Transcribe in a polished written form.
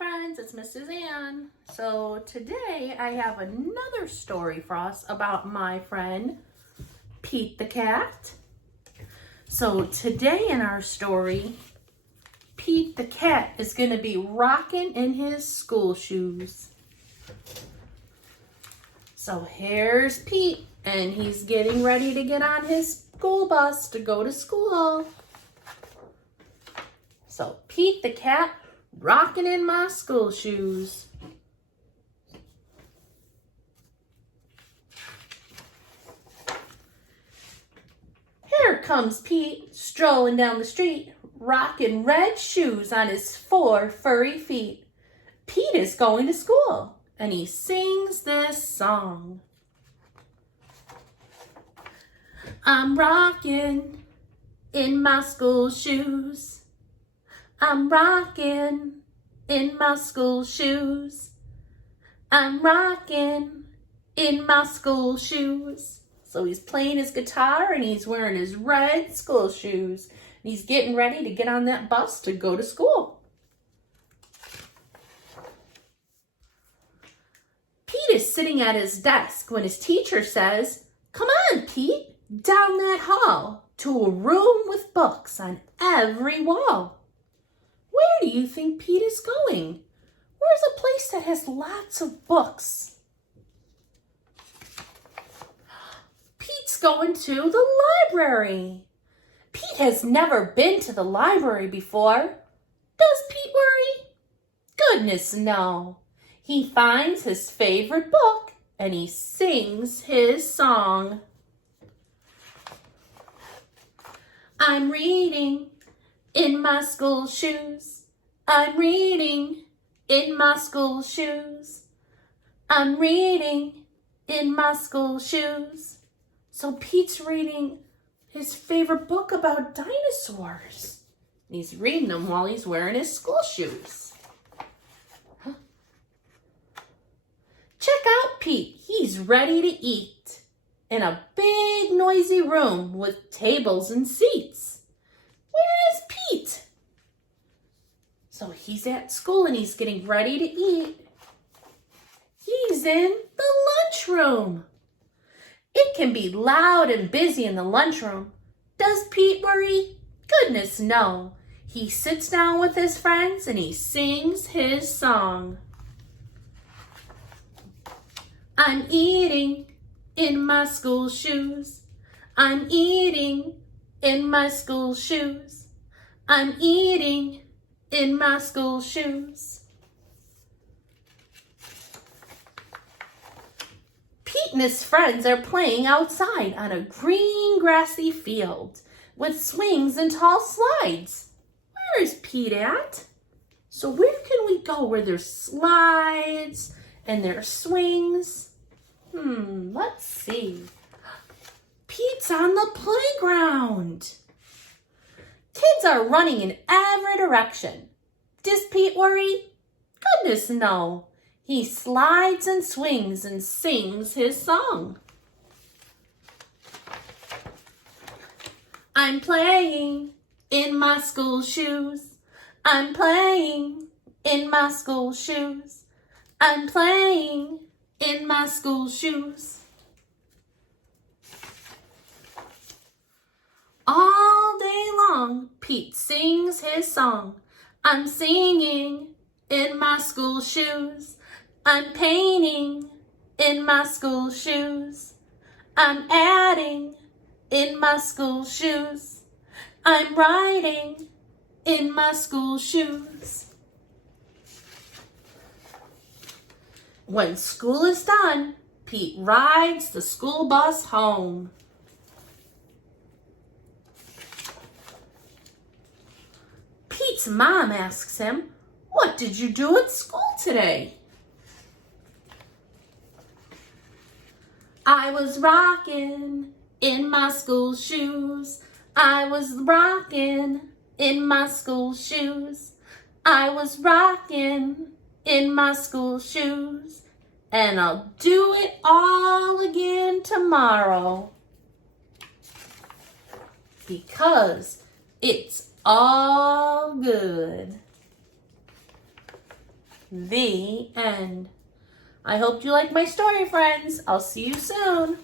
friends, it's Miss Suzanne. So today I have another story for us about my friend Pete the cat. So today in our story, Pete the cat is going to be rocking in his school shoes. So here's Pete, and he's getting ready to get on his school bus to go to school. So Pete the cat, rocking in my school shoes. Here comes Pete, strolling down the street, rocking red shoes on his 4 furry feet. Pete is going to school, and he sings this song. I'm rocking in my school shoes. I'm rocking in my school shoes. I'm rocking in my school shoes. So he's playing his guitar and he's wearing his red school shoes. And he's getting ready to get on that bus to go to school. Pete is sitting at his desk when his teacher says, "Come on, Pete, down that hall to a room with books on every wall." Where do you think Pete is going? Where's a place that has lots of books? Pete's going to the library. Pete has never been to the library before. Does Pete worry? Goodness, no. He finds his favorite book and he sings his song. I'm reading in my school shoes. I'm reading in my school shoes. I'm reading in my school shoes. So Pete's reading his favorite book about dinosaurs. And he's reading them while he's wearing his school shoes. Check out Pete. He's ready to eat in a big noisy room with tables and seats. Where is Pete? So he's at school and he's getting ready to eat. He's in the lunchroom. It can be loud and busy in the lunchroom. Does Pete worry? Goodness, no. He sits down with his friends and he sings his song. I'm eating in my school shoes. I'm eating in my school shoes. I'm eating in my school shoes. Pete and his friends are playing outside on a green grassy field with swings and tall slides. Where is Pete at? So where can we go where there's slides and there's swings? Let's see. Pete's on the playground. Kids are running in every direction. Does Pete worry? Goodness, no. He slides and swings and sings his song. I'm playing in my school shoes. I'm playing in my school shoes. I'm playing in my school shoes. All day long, Pete sings his song. I'm singing in my school shoes. I'm painting in my school shoes. I'm adding in my school shoes. I'm writing in my school shoes. When school is done, Pete rides the school bus home. Pete's mom asks him, "What did you do at school today?" I was rocking in my school shoes. I was rocking in my school shoes. I was rocking in my school shoes. And I'll do it all again tomorrow. Because it's all good. The end. I hope you like my story, friends. I'll see you soon.